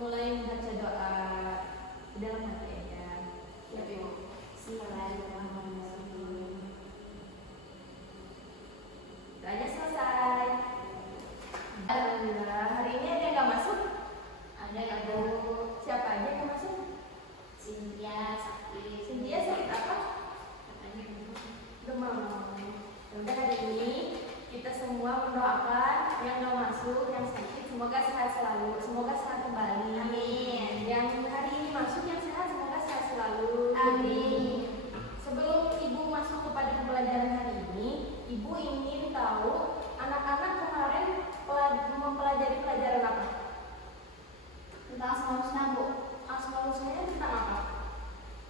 mulai membaca doa di dalam hati ya. Ya, Bu. Bismillahirrahmanirrahim. Doanya selesai. Alhamdulillah. Hari ini ada yang nggak masuk? Ada ya, Bu. Siapa aja yang masuk? Cynthia sakit. Cynthia sakit apa? Katanya Demam. Udah hari ini kita semua mendoakan yang nggak masuk, yang sakit semoga sehat selalu, semoga sehat kembali. Amin. Yang hari ini masuk yang sehat semoga sehat selalu. Amin. Sebelum Ibu masuk kepada pembelajaran hari ini, Ibu ingin tahu anak-anak kemarin mempelajari pelajaran apa? Tentang Asmaul Husna, Bu. Asmaul Husna tentang apa?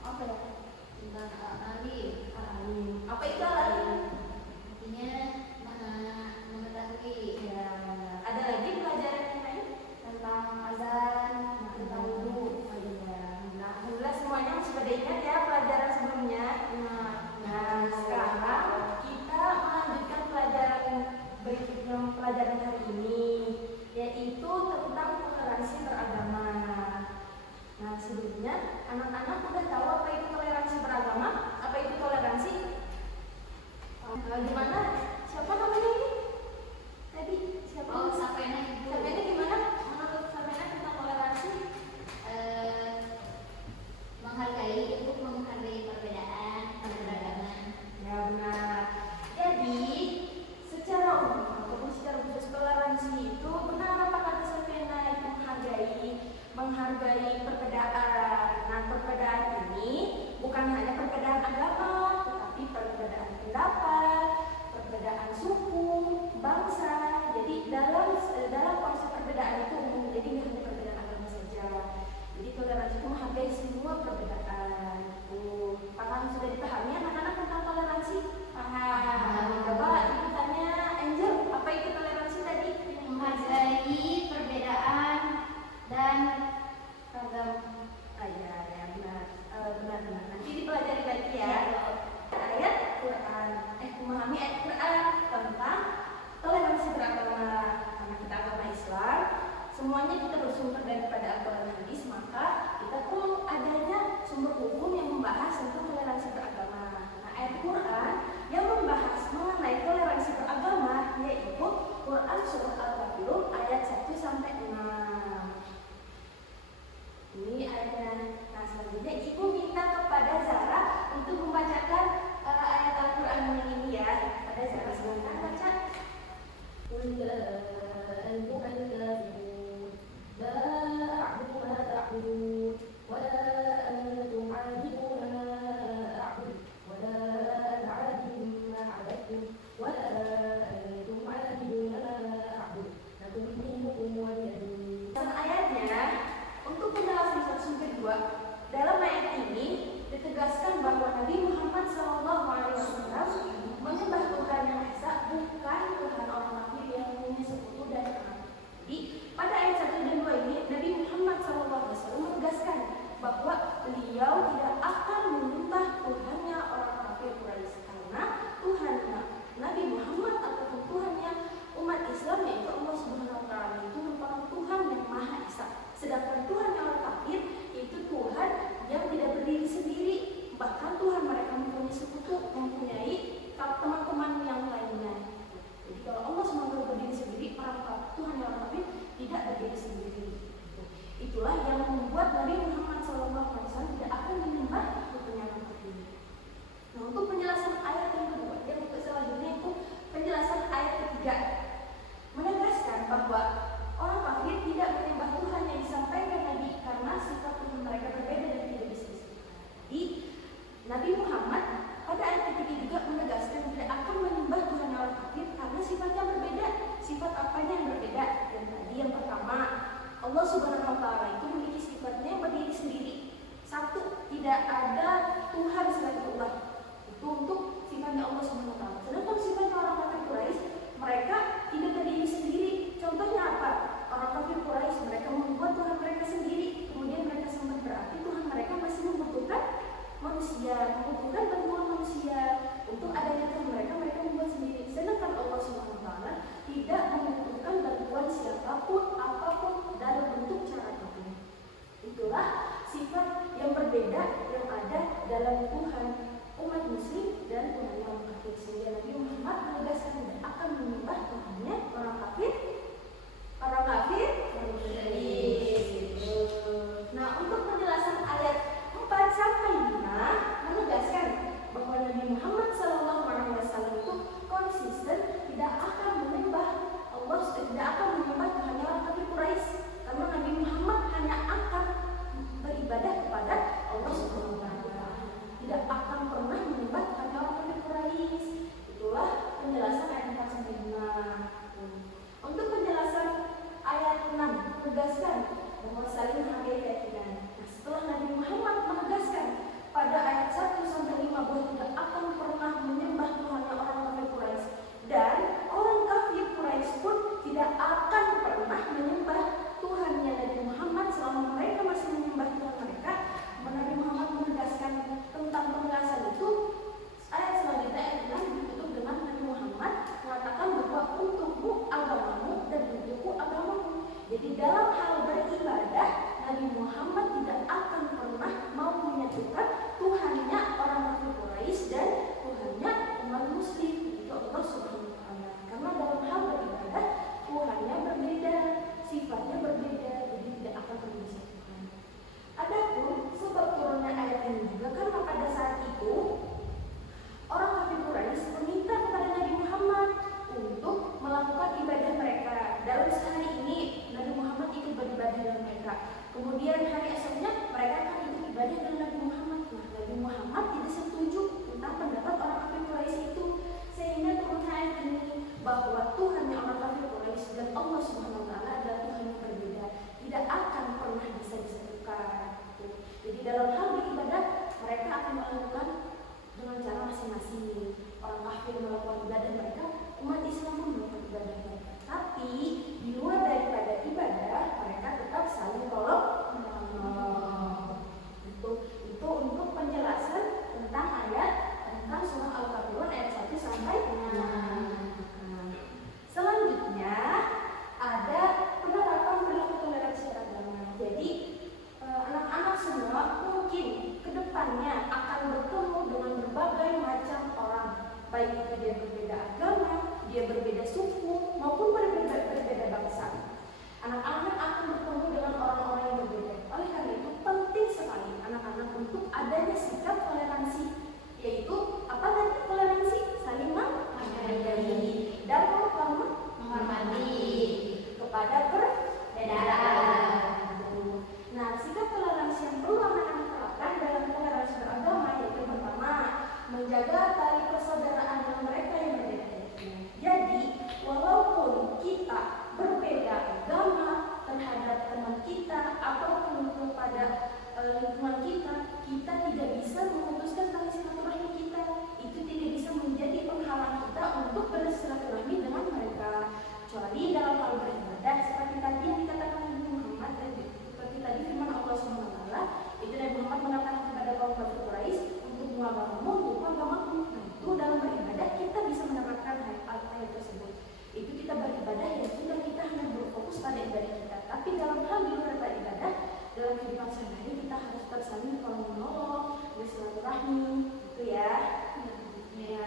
Apa ya? Tentang Al-Alim. Al-Alim. Apa itu Al-Alim? Artinya Maha Mengetahui. Ya. Ada lagi pelajaran yang lain? Tentang azan, tentang wudu. Oh iya. Nah, alhamdulillah semuanya masih pada ingat ya pelajaran sebelumnya. Nah, sekarang kita melanjutkan pelajaran berikutnya, pelajaran hari ini, yaitu tentang toleransi beragama. Nah, sebelumnya anak-anak udah tahu apa itu toleransi beragama? Apa itu toleransi? Gimana? Siapa namanya ini? Tadi siapa? Oh, Safena Ibu. Safena gimana? Menurut Safena tentang toleransi? Menghargai, untuk menghargai perbedaan keberagaman. Ya benar. Jadi secara umum ataupun secara khusus toleransi itu benar apa kata Safena itu menghargai perbedaan. Nah, perbedaan ini bukan hanya perbedaan agama, tetapi perbedaan pendapat, perbedaan suku, bangsa. Jadi dalam konsep perbedaan itu umum, jadi nggak hanya perbedaan agama saja. Jadi toleransi itu menghargai semua perbedaan. Paham, sudah dipahami anak-anak tentang toleransi? Paham. Coba ibu tanya Angel, apa itu toleransi tadi? Menghargai perbedaan dan ragam. Ya benar. Benar. Nanti dipelajari lagi ya. Ayat Quran. Memahami ayat Quran tentang toleransi beragama. Karena kita agama Islam, semuanya kita bersumber daripada Al-Quran dan Hadis, maka kita perlu adanya sumber hukum yang membahas tentang toleransi beragama. Nah, ayat Quran yang membahas mengenai toleransi beragama yaitu Quran surah Al-Kafirun ayat 1 sampai 6. Ini ayatnya. Nah, selanjutnya Ibu minta kepada Zara untuk membacakan ayat Al-Quran yang ini ya. Pada Zara silakan baca. Ayatnya untuk penjelasan satu kedua, dalam ayat ini ditegaskan bahwa Nabi Muhammad SAW menyembah Tuhan yang Esa, bukan Tuhan orang kafir yang punya sekutu dan anak. Jadi pada ayat 1 dan 2 ini Nabi Muhammad SAW menegaskan bahwa beliau tidak akan menyembah Tuhannya orang kafir Quraisy, karena Tuhannya Nabi Muhammad ataupun Tuhannya umat Islam yaitu Allah Subhanahu wa taala itu merupakan Tuhan yang Maha Esa. Sedangkan Tuhan yang orang kafir itu Tuhan yang tidak berdiri sendiri, bahkan Tuhan mereka mempunyai sekutu, mempunyai teman-teman yang lainnya. Jadi kalau Allah SWT berdiri sendiri, Tuhan yang orang kafir tidak berdiri sendiri. Itulah yang membuat Nabi Muhammad SAW tidak akan menyembah Tuhan yang orang kafir. Nah, untuk penjelasan ayat yang kedua, yang selanjutnya itu penjelasan ayat ketiga, menegaskan bahwa orang kafir tidak menyembah Tuhan yang disampaikan Nabi karena sifat Tuhan mereka berbeda dan tidak bisa disebutkan. Jadi Nabi Muhammad pada ayat ketiga juga menegaskan tidak akan menyembah Tuhan orang kafir karena sifatnya berbeda. Sifat apanya yang berbeda? Dan tadi yang pertama, Allah Subhanahu wa taala itu memiliki sifatnya yang berdiri sendiri. Satu, tidak ada Tuhan selain Allah. Itu Itulah sifat yang berbeda yang ada dalam Tuhan umat muslim dan Tuhan orang kafir. Sehingga Nabi Muhammad menegaskan tidak akan menyembah Tuhannya orang kafir, Nah, untuk penjelasan ayat 4 sampai 5 menegaskan bahwa Nabi Muhammad SAW itu konsisten tidak akan menyembah Allah, tidak akan menyembah Tuhannya orang kafir Quraisy, karena Nabi Muhammad hanya akan beribadah kepada Allah Subhanahu wa Ta'ala, tidak akan pernah menyembah Tuhannya orang kafir Quraisy. Itulah penjelasan ayat 4 sampai 5. Untuk penjelasan ayat 6 menegaskan bahwa saling menghargai keyakinan. Nah, setelah Nabi Muhammad menegaskan pada ayat 1 sampai 5 bahwa tidak akan pernah menyembah Tuhannya orang kafir Quraisy, dan orang kafir Quraisy pun tidak akan pernah menyembah Tuhannya Nabi Muhammad selama mereka masih menyembah Tuhan mereka. Nabi Muhammad menegaskan tentang penjelasan itu. Ayat selanjutnya ayat 6 ditutup dengan Nabi Muhammad mengatakan bahwa untukmu agamamu dan untukku agamamu. Jadi dalam hal beribadah Nabi Muhammad tidak akan pernah mau menyatukan Tuhannya orang kafir Quraisy dan Tuhannya umat muslim, itu Allah Subhanahu wa Ta'ala. Karena dalam hal beribadah Tuhannya berbeda, sifatnya berbeda, jadi tidak akan pernah disatukan. Adapun sebab turunnya ayat ini juga karena pada saat itu orang kafir Quraisy meminta kepada Nabi Muhammad untuk melakukan ibadah mereka. Dalam sehari ini Nabi Muhammad ikut beribadah dengan mereka. Kemudian hari esoknya mereka akan ikut ibadah dengan Nabi Muhammad. Nah, Nabi Muhammad tidak setuju tentang pendapat orang kafir Quraisy itu, sehingga turunnya ayat ini bahwa Tuhannya orang kafir Quraisy dan Allah Subhanahu wa Ta'ala adalah Tuhan yang berbeda, tidak akan pernah bisa disatukan. Jadi dalam hal beribadah mereka akan melakukan dengan cara masing-masing. Orang kafir melakukan ibadah mereka, umat Islam pun melakukan ibadah mereka. Tapi di luar daripada ibadah mereka tetap saling tolong menolong. Itu untuk penjelasan tentang ayat tentang surah Al-Kafirun ayat 1 sampai 6. Selanjutnya ada penerapan perilaku toleransi beragama. Jadi anak-anak semua mungkin kedepannya akan bertemu dengan berbagai macam orang, baik itu dia berbeda agama, dia berbeda suku, maupun berbeda bangsa. Anak-anak akan bertemu dengan orang-orang yang berbeda. Oleh karena itu penting sekali anak-anak untuk adanya sikap toleransi, yaitu apa tadi toleransi? Saling menghargai dan menghormati kepada perbedaan. Nah, sikap toleransi yang perlu anak-anak terapkan dalam toleransi beragama yaitu pertama, menjaga tali persaudaraan dengan mereka yang berbeda. Jadi, walaupun kita berbeda agama terhadap teman kita ataupun kepada lingkungan kita, kita tidak bisa memutuskan tali silaturahmi kita. Itu tidak bisa menjadi penghalang kita untuk bersilaturahmi dengan mereka. Kecuali dalam hal beribadah seperti tadi yang dikatakan Nabi Muhammad, seperti tadi firman Allah SWT, itu Nabi Muhammad mengatakan kepada kaum kafir Quraisy, untukmu agamamu, untukku agamaku. Nah, itu dalam beribadah kita bisa mendapatkan ayat tersebut. Itu kita beribadah ya sudah, kita hanya berfokus pada ibadah kita. Tapi dalam hal di luar ibadah, dalam kehidupan sehari-hari kita harus tetap saling tolong menolong, bersilaturahmi, gitu ya. Ya.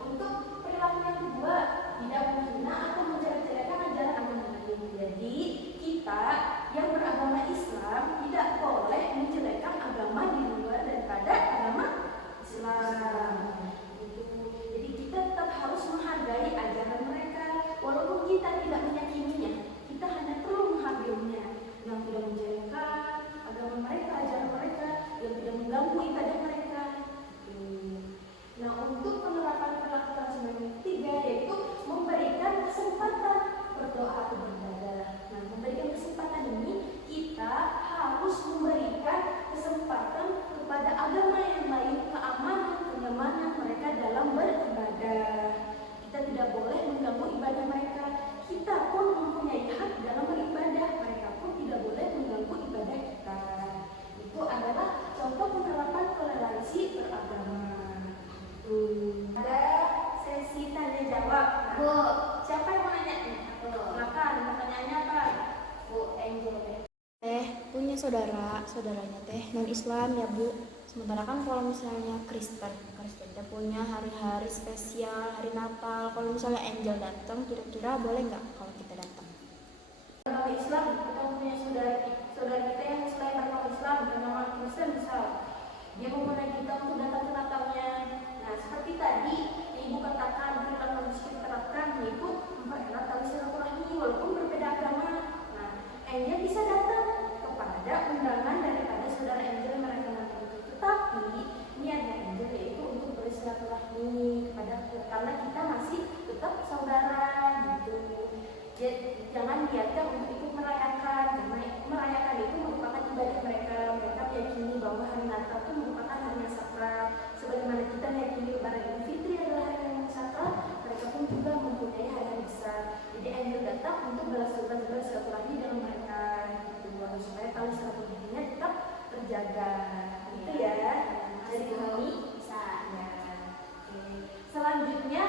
Untuk perilaku yang kedua, tidak menghina atau menjelek-jelekan ajaran agama lain. Jadi kita yang beragama Islam tidak boleh menjelekkan agama di luar daripada agama Islam. Jadi kita tetap harus menghargai ajaran mereka, walaupun kita tidak meyakininya. Kita hanya perlu menghargainya, yang tidak menjelekkan agama mereka, ajaran mereka, yang tidak mengganggu ibadah mereka. Nah, untuk penerapan perilaku yang ketiga yaitu memberikan kesempatan berdoa atau beribadah. Nah, memberikan kesempatan ini kita harus punya saudaranya teh non Islam ya Bu. Sementara kan kalau misalnya Kristen dia punya hari-hari spesial, hari Natal. Kalau misalnya Angel datang, kira-kira boleh nggak kalau kita datang? Kalau Islam, kita punya saudara kita yang selain beragama Islam dan non Kristen misal, dia mengundang kita untuk datang ke Natalnya. Nah, seperti tadi Ibu katakan perilaku yang harus kita terapkan yaitu mempererat tali silaturahmi walaupun berbeda agama. Nah, Angel bisa datang kepada undangan daripada saudara Angel mereka nanti itu. Tetapi niatnya Angel yaitu untuk bersilaturahmi karena kita masih tetap saudara gitu. Jadi, jangan niatkan untuk ikut merayakan karena merayakan itu merupakan ibadah mereka. Mereka meyakini bahwa hari Natal itu merupakan hari yang sakral. Sebagaimana kita meyakini Lebaran Idul Fitri adalah hari yang sakral, mereka pun juga mempunyai hari yang besar. Jadi Angel datang untuk bersilaturahmi dengan mereka gitu, supaya tali silaturahminya tetap terjaga. Gitu ya. Jadi kami bisa. ya. Oke. Selanjutnya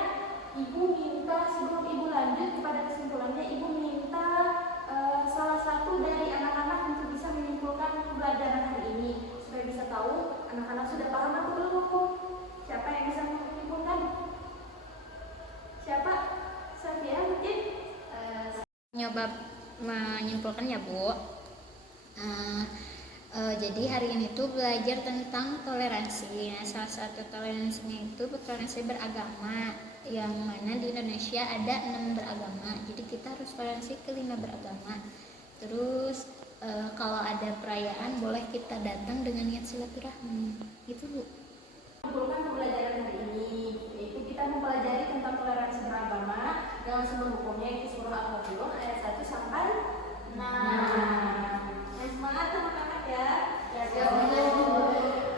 Ibu minta, sebelum Ibu lanjut kepada kesimpulannya, Ibu minta salah satu dari anak-anak untuk bisa menyimpulkan pembelajaran hari ini supaya bisa tahu anak-anak sudah paham atau belum. Siapa yang bisa menyimpulkan? Siapa? Safia mungkin? Nyoba menyimpulkan ya Bu. Jadi hari ini tuh belajar tentang toleransi. Nah, salah satu toleransinya itu toleransi beragama, yang mana di Indonesia ada 6 beragama. Jadi kita harus toleransi ke 5 beragama. Terus kalau ada perayaan boleh kita datang dengan niat silaturahmi. Gitu Bu. Menyimpulkan pembelajaran hari ini yaitu kita mempelajari tentang toleransi beragama dalam sumber hukumnya yaitu surah Al-Kafirun ayat 1 sampai 6. Semangat teman-teman ya.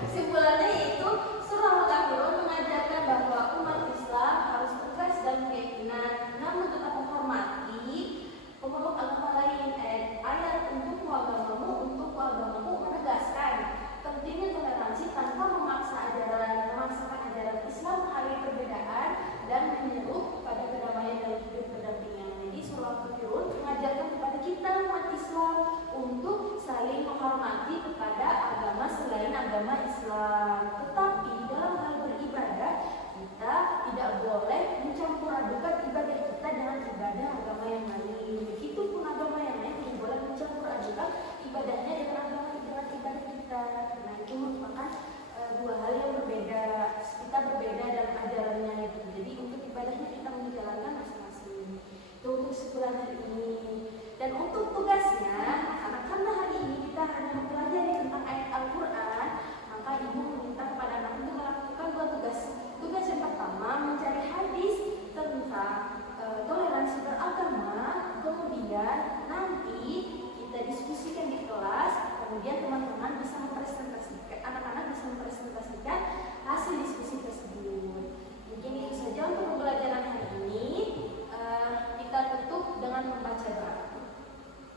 Kesimpulannya yaitu surah Al-Kafirun mengajarkan bahwa umat Islam harus tegas dalam keyakinan namun tetap menghormati pemeluk agama lain. Ayat untukmu agamamu menegaskan pentingnya toleransi tanpa memaksakan ajaran Islam menghargai perbedaan dan menyeru pada kedamaian dalam hidup berdampingan. Jadi surah Al-Kafirun mengajarkan kepada kita umat Islam untuk saling menghormati kepada agama selain agama Islam. Tetapi dalam hal beribadah kita tidak boleh mencampur adukan ibadah kita dengan ibadah agama yang lain. Begitupun agama yang lain tidak boleh mencampur adukan ibadahnya dengan ibadah kita. Karena itu merupakan dua hal yang berbeda. Kita berbeda dalam ajarannya gitu. Jadi untuk ibadahnya kita menjalankan masing-masing. Itu untuk sebulan hari ini. Dan untuk tugasnya, karena hari ini kita hanya mempelajari tentang ayat Al-Quran, maka ibu meminta kepada anak untuk melakukan 2 tugas. Tugas yang pertama mencari hadis tentang toleransi beragama, kemudian nanti kita diskusikan di kelas, kemudian teman-teman bisa mempresentasikan, anak-anak bisa mempresentasikan hasil diskusi tersebut. Mungkin itu saja untuk pembelajaran hari ini. Kita tutup dengan membaca doa.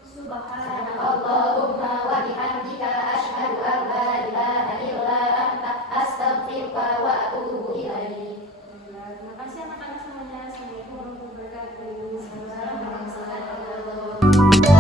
Subhanallahumma wa bihamdika asyhadu an la ilaha illa anta astaghfiruka wa atubu ilaik. Terima kasih anak-anak semuanya. Assalamualaikum warahmatullahi wabarakatuh. Assalamualaikum warahmatullahi wabarakatuh.